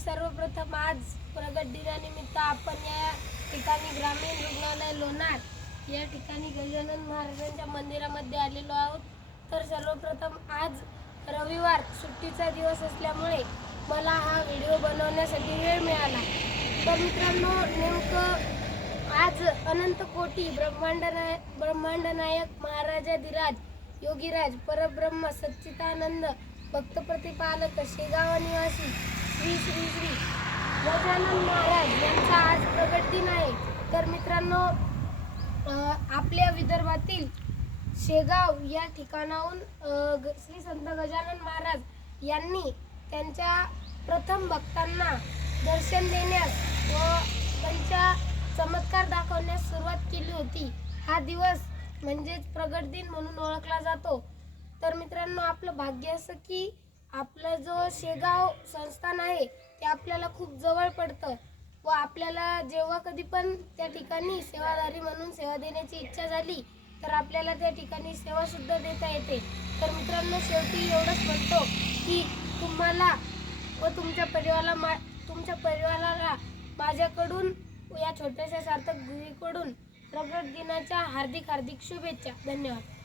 सर्वप्रथम आज प्रगट दिनानिमित्त आपण या ठिकाणी ग्रामीण रुग्णालय लोणार या ठिकाणी गजानन महाराजांच्या मंदिरामध्ये आलेलो आहोत। तर सर्वप्रथम आज रविवार सुट्टीचा दिवस असल्यामुळे मला हा व्हिडिओ बनवण्यासाठी वेळ मिळाला। तर मित्रांनो, नेमकं आज अनंत कोटी ब्रह्मांड नायक महाराजाधिराज योगीराज परब्रह्म सच्चिदानंद भक्त प्रतिपालक शेगाव निवासी श्री श्री श्री गजानन महाराज यांचा आज प्रगट दिन आहे। तर मित्रांनो, आपल्या विदर्भातील शेगाव या ठिकाणाहून श्री संत गजानन महाराज यांनी त्यांच्या प्रथम भक्तांना दर्शन देण्यास व त्यांच्या चमत्कार दाखवण्यास सुरुवात केली होती। हा दिवस म्हणजेच प्रगट दिन म्हणून ओळखला जातो। तर मित्रांनो, आपलं भाग्य असं की आपलं जो शेगाव संस्थान आहे ते आपल्याला खूप जवळ पडतं व आपल्याला जेव्हा कधी पण त्या ठिकाणी सेवादारी म्हणून सेवा देण्याची इच्छा झाली तर आपल्याला त्या ठिकाणी सेवा सुद्धा देता येते। तर मित्रांनो, शेवटी एवढंच म्हणतो की तुम्हाला व तुमच्या परिवाराला माझ्याकडून या छोट्याशा सार्थक गुहेकडून प्रगट दिनाच्या हार्दिक शुभेच्छा। धन्यवाद।